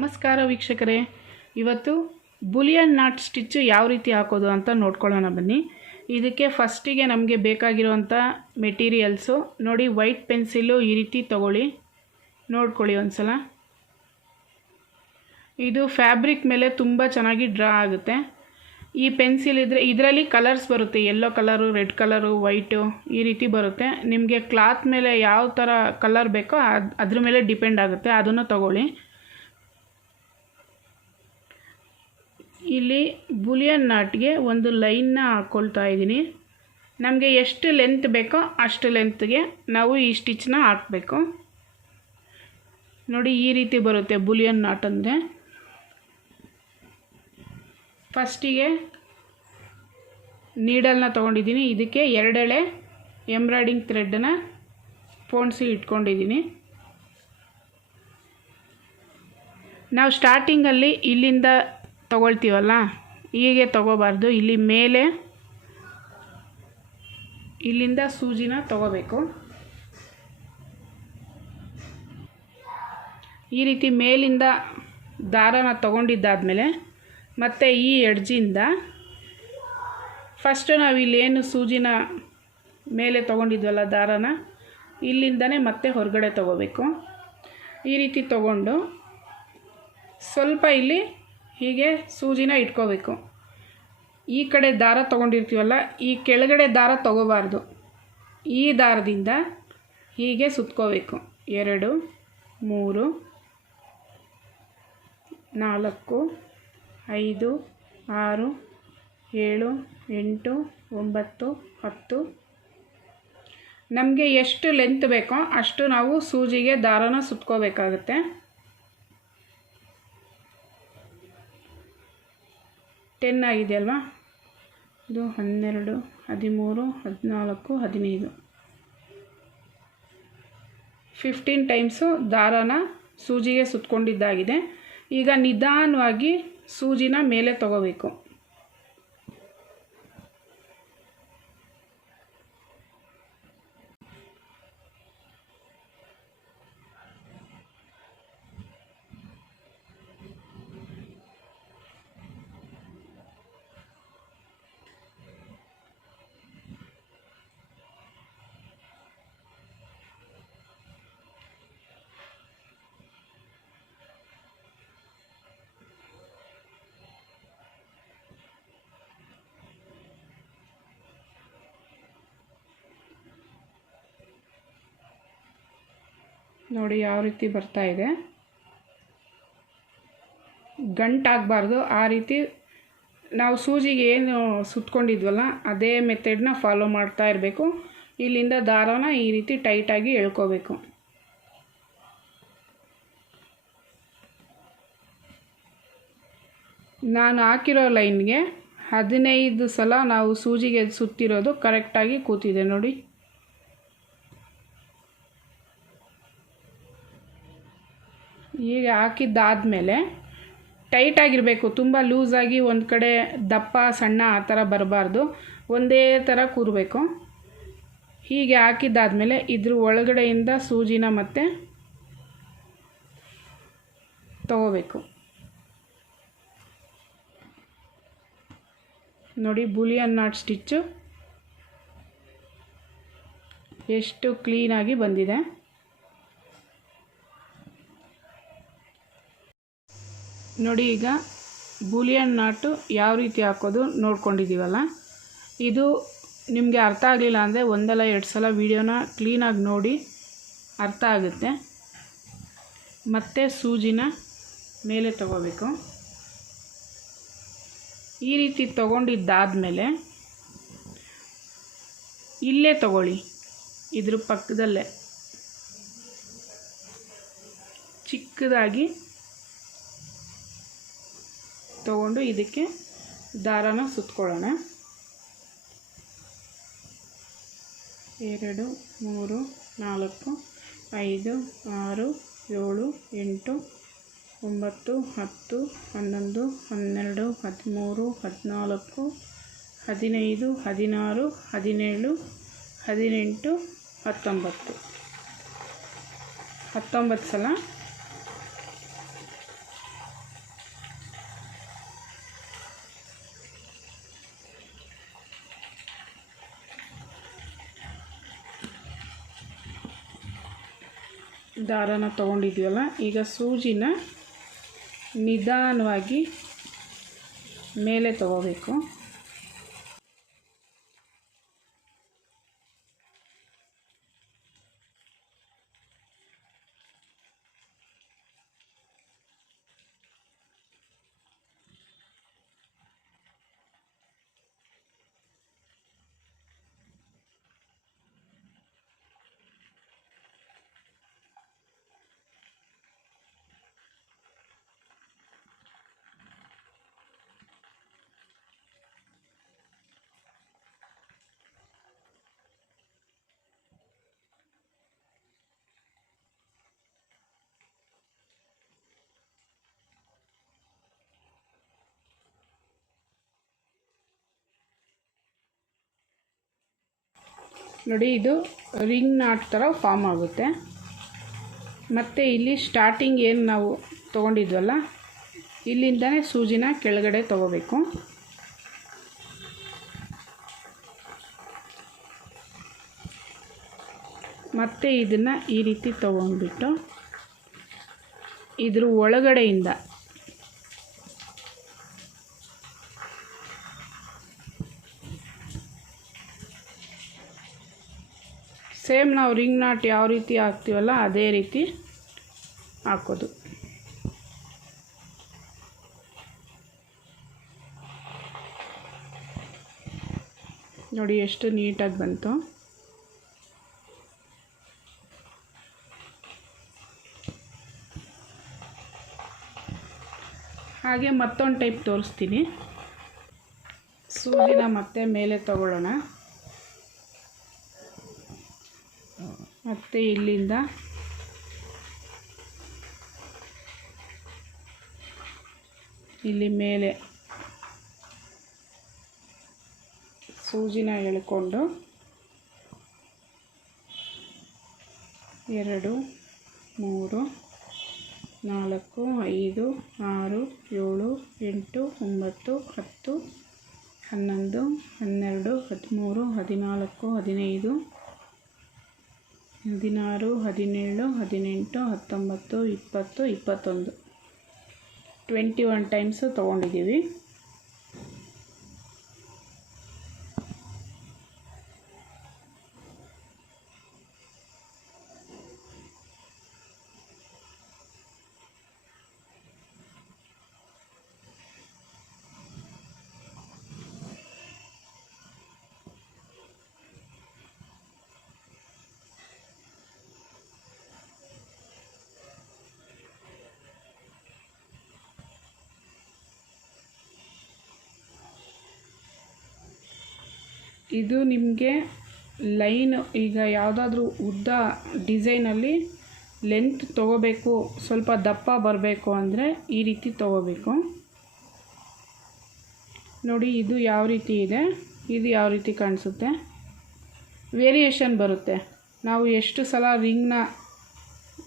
ನಮಸ್ಕಾರ ವೀಕ್ಷಕರೇ, ಇವತ್ತು ಬುಲಿಯನ್ ನಾಟ್ ಸ್ಟಿಚ್ ಯಾವ ರೀತಿ ಹಾಕೋದು ಅಂತ ನೋಡ್ಕೊಳ್ಳೋಣ ಬನ್ನಿ. ಇದಕ್ಕೆ ಫಸ್ಟಿಗೆ ನಮಗೆ ಬೇಕಾಗಿರುವಂಥ ಮೆಟೀರಿಯಲ್ಸು ನೋಡಿ, ವೈಟ್ ಪೆನ್ಸಿಲು ಈ ರೀತಿ ತಗೊಳ್ಳಿ, ನೋಡ್ಕೊಳ್ಳಿ ಒಂದ್ಸಲ. ಇದು ಫ್ಯಾಬ್ರಿಕ್ ಮೇಲೆ ತುಂಬ ಚೆನ್ನಾಗಿ ಡ್ರಾ ಆಗುತ್ತೆ. ಈ ಪೆನ್ಸಿಲ್ ಇದ್ದರೆ ಇದರಲ್ಲಿ ಕಲರ್ಸ್ ಬರುತ್ತೆ, yellow colour, red colour, white, ಈ ರೀತಿ ಬರುತ್ತೆ. ನಿಮಗೆ ಕ್ಲಾತ್ ಮೇಲೆ ಯಾವ ಥರ ಕಲರ್ ಬೇಕೋ ಅದ್ರ ಮೇಲೆ ಡಿಪೆಂಡ್ ಆಗುತ್ತೆ, ಅದನ್ನು ತಗೊಳ್ಳಿ. ಇಲ್ಲಿ ಬುಲಿಯನ್ ನಾಟ್ಗೆ ಒಂದು ಲೈನ್ನ ಹಾಕ್ಕೊಳ್ತಾ ಇದ್ದೀನಿ. ನಮಗೆ ಎಷ್ಟು ಲೆಂತ್ ಬೇಕೋ ಅಷ್ಟು ಲೆಂತ್ಗೆ ನಾವು ಈ ಸ್ಟಿಚ್ನ ಹಾಕಬೇಕು. ನೋಡಿ, ಈ ರೀತಿ ಬರುತ್ತೆ ಬುಲಿಯನ್ ನಾಟ್ ಅಂದರೆ. ಫಸ್ಟಿಗೆ ನೀಡಲ್ನ ತೊಗೊಂಡಿದ್ದೀನಿ, ಇದಕ್ಕೆ 2 ಎಳೆ ಎಂಬ್ರಾಯ್ಡಿಂಗ್ ಥ್ರೆಡ್ಡನ್ನು ಪೋಣಿಸಿ ಇಟ್ಕೊಂಡಿದ್ದೀನಿ. ನಾವು ಸ್ಟಾರ್ಟಿಂಗಲ್ಲಿ ಇಲ್ಲಿಂದ ತಗೊಳ್ತೀವಲ್ಲ, ಹೀಗೆ ತಗೋಬಾರ್ದು. ಇಲ್ಲಿ ಮೇಲೆ ಇಲ್ಲಿಂದ ಸೂಜಿನ ತಗೋಬೇಕು. ಈ ರೀತಿ ಮೇಲಿಂದ ದಾರನ ತಗೊಂಡಿದ್ದಾದಮೇಲೆ ಮತ್ತೆ ಈ ಎಡ್ಜಿಂದ ಫಸ್ಟು ನಾವು ಇಲ್ಲೇನು ಸೂಜಿನ ಮೇಲೆ ತಗೊಂಡಿದ್ವಲ್ಲ ದಾರನ, ಇಲ್ಲಿಂದನೇ ಮತ್ತೆ ಹೊರಗಡೆ ತಗೋಬೇಕು. ಈ ರೀತಿ ತಗೊಂಡು ಸ್ವಲ್ಪ ಇಲ್ಲಿ ಹೀಗೆ ಸೂಜಿನ ಇಟ್ಕೋಬೇಕು. ಈ ಕಡೆ ದಾರ ತೊಗೊಂಡಿರ್ತೀವಲ್ಲ, ಈ ಕೆಳಗಡೆ ದಾರ ತಗೋಬಾರ್ದು. ಈ ದಾರದಿಂದ ಹೀಗೆ ಸುತ್ಕೋಬೇಕು. 2 3 4 5 6 7 8 9 10. ನಮಗೆ ಎಷ್ಟು ಲೆಂತ್ ಬೇಕೋ ಅಷ್ಟು ನಾವು ಸೂಜಿಗೆ ದಾರನ ಸುತ್ಕೋಬೇಕಾಗುತ್ತೆ. 10 ಆಗಿದೆಯಲ್ವಾ, ಇದು 12 13 14 15 15 ಟೈಮ್ಸು ದಾರನ ಸೂಜಿಗೆ ಸುತ್ಕೊಂಡಿದ್ದಾಗಿದೆ. ಈಗ ನಿಧಾನವಾಗಿ ಸೂಜಿನ ಮೇಲೆ ತಗೋಬೇಕು. ನೋಡಿ ಯಾವ ರೀತಿ ಬರ್ತಾ ಇದೆ. ಗಂಟಾಗಬಾರ್ದು. ಆ ರೀತಿ ನಾವು ಸೂಜಿಗೆ ಏನು ಸುತ್ಕೊಂಡಿದ್ವಲ್ಲ ಅದೇ ಮೆಥಡ್ನ ಫಾಲೋ ಮಾಡ್ತಾ ಇರಬೇಕು. ಇಲ್ಲಿಂದ ದಾರನ ಈ ರೀತಿ ಟೈಟಾಗಿ ಎಳ್ಕೋಬೇಕು. ನಾನು ಹಾಕಿರೋ ಲೈನ್ಗೆ 15 ಸಲ ನಾವು ಸೂಜಿಗೆ ಸುತ್ತಿರೋದು ಕರೆಕ್ಟಾಗಿ ಕೂತಿದೆ ನೋಡಿ. ಈಗ ಹಾಕಿದ್ದಾದಮೇಲೆ ಟೈಟಾಗಿರಬೇಕು, ತುಂಬ ಲೂಸಾಗಿ ಒಂದು ಕಡೆ ದಪ್ಪ ಸಣ್ಣ ಆ ಥರ ಬರಬಾರ್ದು, ಒಂದೇ ಥರ ಕೂರಬೇಕು. ಹೀಗೆ ಹಾಕಿದ್ದಾದಮೇಲೆ ಇದ್ರ ಒಳಗಡೆಯಿಂದ ಸೂಜಿನ ಮತ್ತೆ ತಗೋಬೇಕು. ನೋಡಿ, ಬುಲಿಯನ್ ನಾಟ್ ಸ್ಟಿಚ್ಚು ಎಷ್ಟು ಕ್ಲೀನಾಗಿ ಬಂದಿದೆ. ನೋಡಿ, ಈಗ ಬುಲಿಯನ್ ನಾಟು ಯಾವ ರೀತಿ ಹಾಕೋದು ನೋಡ್ಕೊಂಡಿದ್ದೀವಲ್ಲ. ಇದು ನಿಮಗೆ ಅರ್ಥ ಆಗಲಿಲ್ಲ ಅಂದರೆ 1 ಇಲ್ಲ 2 ಸಲ ವೀಡಿಯೋನ ಕ್ಲೀನಾಗಿ ನೋಡಿ ಅರ್ಥ ಆಗುತ್ತೆ. ಮತ್ತೆ ಸೂಜಿನ ಮೇಲೆ ತಗೋಬೇಕು. ಈ ರೀತಿ ತಗೊಂಡಿದ್ದಾದಮೇಲೆ ಇಲ್ಲೇ ತಗೊಳ್ಳಿ, ಇದ್ರ ಪಕ್ಕದಲ್ಲೇ ಚಿಕ್ಕದಾಗಿ ತಗೊಂಡು ಇದಕ್ಕೆ ದಾರನ ಸುತ್ಕೊಳ್ಳೋಣ. 2 3 4 5 6 7 8 9 10 11 12 13 14 15 16 17 18 19 19 ಸಲ ದಾರನ ತೊಗೊಂಡಿದ್ವಲ್ಲ, ಈಗ ಸೂಜಿನ ನಿಧಾನವಾಗಿ ಮೇಲೆ ತಗೋಬೇಕು. ನೋಡಿ, ಇದು ರಿಂಗ್ ನಾಟ್ ಥರ ಫಾರ್ಮ್ ಆಗುತ್ತೆ. ಮತ್ತು ಇಲ್ಲಿ ಸ್ಟಾರ್ಟಿಂಗ್ ಏನು ನಾವು ತೊಗೊಂಡಿದ್ವಲ್ಲ, ಇಲ್ಲಿಂದನೇ ಸೂಜಿನ ಕೆಳಗಡೆ ತೊಗೋಬೇಕು. ಮತ್ತು ಇದನ್ನು ಈ ರೀತಿ ತೊಗೊಂಡ್ಬಿಟ್ಟು ಇದ್ರ ಒಳಗಡೆಯಿಂದ ಸೇಮ್ ನಾವು ರಿಂಗ್ ನಾಟ್ ಯಾವ ರೀತಿ ಹಾಕ್ತೀವಲ್ಲ ಅದೇ ರೀತಿ ಹಾಕೋದು. ನೋಡಿ ಎಷ್ಟು ನೀಟಾಗಿ ಬಂತು. ಹಾಗೆ ಮತ್ತೊಂದು ಟೈಪ್ ತೋರಿಸ್ತೀನಿ. ಸೂಜಿನ ಮತ್ತೆ ಮೇಲೆ ತಗೊಳ್ಳೋಣ. ಮತ್ತು ಇಲ್ಲಿಂದ ಇಲ್ಲಿ ಮೇಲೆ ಸೂಜಿನ ಎಳ್ಕೊಂಡು 2 3 4 5 6 7 8 9 10 11 12 13 14 15 16 17 18 19 20 21 21 ಟೈಮ್ಸು ತೊಗೊಂಡಿದ್ದೀವಿ. ಇದು ನಿಮಗೆ ಲೈನ್ ಈಗ ಯಾವುದಾದ್ರೂ ಉದ್ದ ಡಿಸೈನಲ್ಲಿ ಲೆಂತ್ ತೊಗೋಬೇಕು, ಸ್ವಲ್ಪ ದಪ್ಪ ಬರಬೇಕು ಅಂದರೆ ಈ ರೀತಿ ತೊಗೋಬೇಕು. ನೋಡಿ, ಇದು ಯಾವ ರೀತಿ ಇದೆ, ಇದು ಯಾವ ರೀತಿ ಕಾಣಿಸುತ್ತೆ, ವೇರಿಯೇಷನ್ ಬರುತ್ತೆ. ನಾವು ಎಷ್ಟು ಸಲ ರಿಂಗ್ನ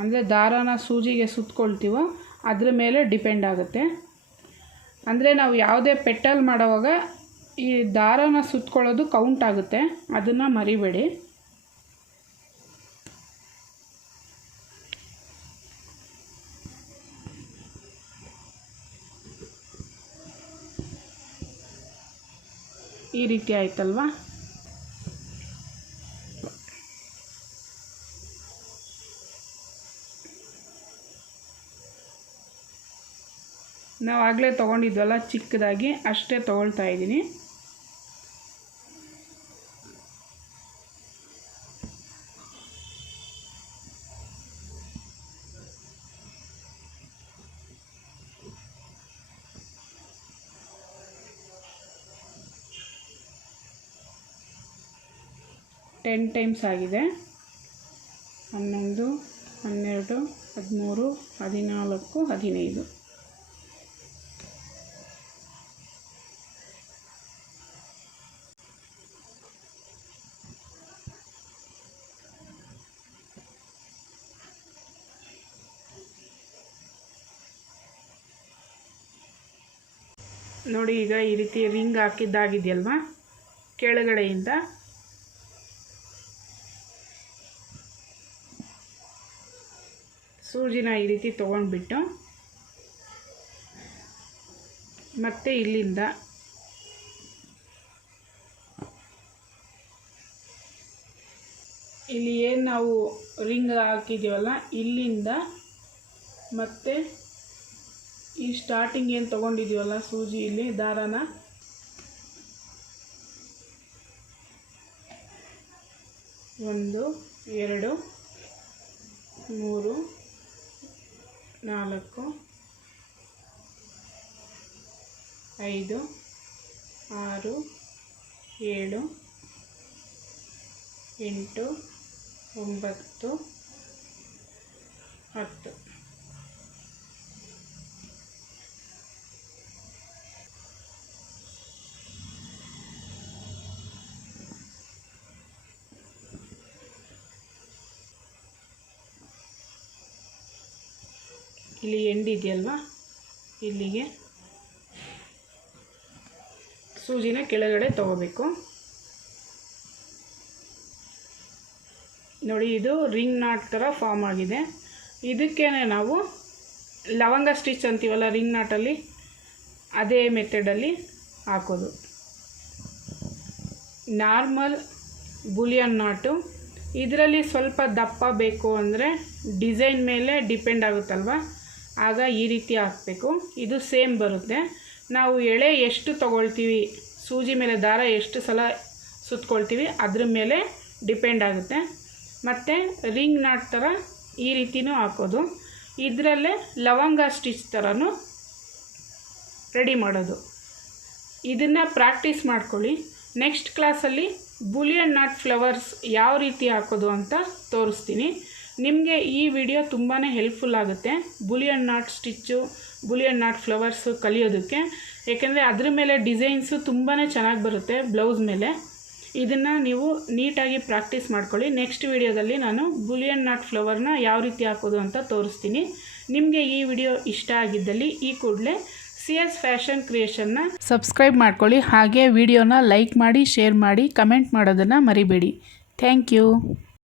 ಅಂದರೆ ದಾರಾನ ಸೂಜಿಗೆ ಸುತ್ಕೊಳ್ತೀವೋ ಅದ್ರ ಮೇಲೆ ಡಿಪೆಂಡ್ ಆಗುತ್ತೆ. ಅಂದರೆ ನಾವು ಯಾವುದೇ ಪೆಟಲ್ ಮಾಡೋವಾಗ ಈ ದಾರಾನ ಸುತ್ಕೊಳ್ಳೋದು ಕೌಂಟ್ ಆಗುತ್ತೆ, ಅದನ್ನು ಮರಿಬೇಡಿ. ಈ ರೀತಿ ಆಯ್ತಲ್ವಾ? ನಾವು ಆಗಲೇ ತೊಗೊಂಡಿದ್ವಲ್ಲ ಚಿಕ್ಕದಾಗಿ, ಅಷ್ಟೇ ತೊಗೊಳ್ತಾ ಇದ್ದೀನಿ. ಟೆನ್ ಟೈಮ್ಸ್ ಆಗಿದೆ. 11 12 13 14 15. ನೋಡಿ, ಈಗ ಈ ರೀತಿ ರಿಂಗ್ ಹಾಕಿದ್ದಾಗಿದೆಯಲ್ವಾ, ಕೆಳಗಡೆಯಿಂದ ಸೂಜಿನ ಈ ರೀತಿ ತೊಗೊಂಡ್ಬಿಟ್ಟು ಮತ್ತೆ ಇಲ್ಲಿಂದ ಇಲ್ಲಿ ಏನು ನಾವು ರಿಂಗ್ ಹಾಕಿದ್ದೀವಲ್ಲ ಇಲ್ಲಿಂದ ಮತ್ತೆ ಈ ಸ್ಟಾರ್ಟಿಂಗ್ ಏನು ತೊಗೊಂಡಿದ್ದೀವಲ್ಲ ಸೂಜಿ ಇಲ್ಲಿ ದಾರಾನ ಒಂದು ಎರಡು ಮೂರು ನಾಲ್ಕು ಐದು ಆರು ಏಳು ಎಂಟು ಒಂಬತ್ತು ಹತ್ತು ಇಲ್ಲಿ ಎಂಡ್ ಇದೆಯಲ್ವಾ ಇಲ್ಲಿಗೆ ಸೂಜಿನ ಕೆಳಗಡೆ ತಗೋಬೇಕು ನೋಡಿ ಇದು ರಿಂಗ್ ನಾಟ್ ಥರ ಫಾರ್ಮ್ ಆಗಿದೆ ಇದಕ್ಕೆ ನಾವು ಲವಂಗ ಸ್ಟಿಚ್ ಅಂತೀವಲ್ಲ ರಿಂಗ್ ನಾಟಲ್ಲಿ ಅದೇ ಮೆಥಡಲ್ಲಿ ಹಾಕೋದು ನಾರ್ಮಲ್ ಬುಲಿಯನ್ ನಾಟು ಇದರಲ್ಲಿ ಸ್ವಲ್ಪ ದಪ್ಪ ಬೇಕು ಅಂದರೆ ಡಿಸೈನ್ ಮೇಲೆ ಡಿಪೆಂಡ್ ಆಗುತ್ತಲ್ವ ಆಗ ಈ ರೀತಿ ಹಾಕಬೇಕು ಇದು ಸೇಮ್ ಬರುತ್ತೆ ನಾವು ಎಳೆ ಎಷ್ಟು ತಗೊಳ್ತೀವಿ ಸೂಜಿ ಮೇಲೆ ದಾರ ಎಷ್ಟು ಸಲ ಸುತ್ಕೊಳ್ತೀವಿ ಅದ್ರ ಮೇಲೆ ಡಿಪೆಂಡ್ ಆಗುತ್ತೆ ಮತ್ತು ರಿಂಗ್ ನಾಟ್ ಥರ ಈ ರೀತಿನೂ ಹಾಕೋದು ಇದರಲ್ಲೇ ಲವಂಗ ಸ್ಟಿಚ್ ಥರನೂ ರೆಡಿ ಮಾಡೋದು ಇದನ್ನು ಪ್ರಾಕ್ಟೀಸ್ ಮಾಡ್ಕೊಳ್ಳಿ ನೆಕ್ಸ್ಟ್ ಕ್ಲಾಸಲ್ಲಿ ಬುಲಿಯನ್ ನಾಟ್ ಫ್ಲವರ್ಸ್ ಯಾವ ರೀತಿ ಹಾಕೋದು ಅಂತ ತೋರಿಸ್ತೀನಿ ನಿಮಗೆ ಈ ವಿಡಿಯೋ ತುಂಬಾ ಹೆಲ್ಪ್ಫುಲ್ ಆಗುತ್ತೆ Boolean not stitch Boolean not flowers ಕಲಿಯೋದಕ್ಕೆ ಏಕೆಂದರೆ ಅದ್ರ ಮೇಲೆ ಡಿಸೈನ್ಸು ತುಂಬಾ ಚೆನ್ನಾಗಿ ಬರುತ್ತೆ ಬ್ಲೌಸ್ ಮೇಲೆ ಇದನ್ನು ನೀವು ನೀಟಾಗಿ ಪ್ರಾಕ್ಟೀಸ್ ಮಾಡ್ಕೊಳ್ಳಿ ನೆಕ್ಸ್ಟ್ ವಿಡಿಯೋದಲ್ಲಿ ನಾನು ಬುಲಿಯನ್ ನಾಟ್ ಫ್ಲವರ್ನ ಯಾವ ರೀತಿ ಹಾಕೋದು ಅಂತ ತೋರಿಸ್ತೀನಿ ನಿಮಗೆ ಈ ವಿಡಿಯೋ ಇಷ್ಟ ಆಗಿದ್ದಲ್ಲಿ ಈ ಕೂಡಲೇ CS ಫ್ಯಾಷನ್ ಕ್ರಿಯೇಷನ್ನ ಸಬ್ಸ್ಕ್ರೈಬ್ ಮಾಡ್ಕೊಳ್ಳಿ ಹಾಗೆ ವಿಡಿಯೋನ ಲೈಕ್ ಮಾಡಿ ಶೇರ್ ಮಾಡಿ ಕಮೆಂಟ್ ಮಾಡೋದನ್ನು ಮರಿಬೇಡಿ ಥ್ಯಾಂಕ್ ಯು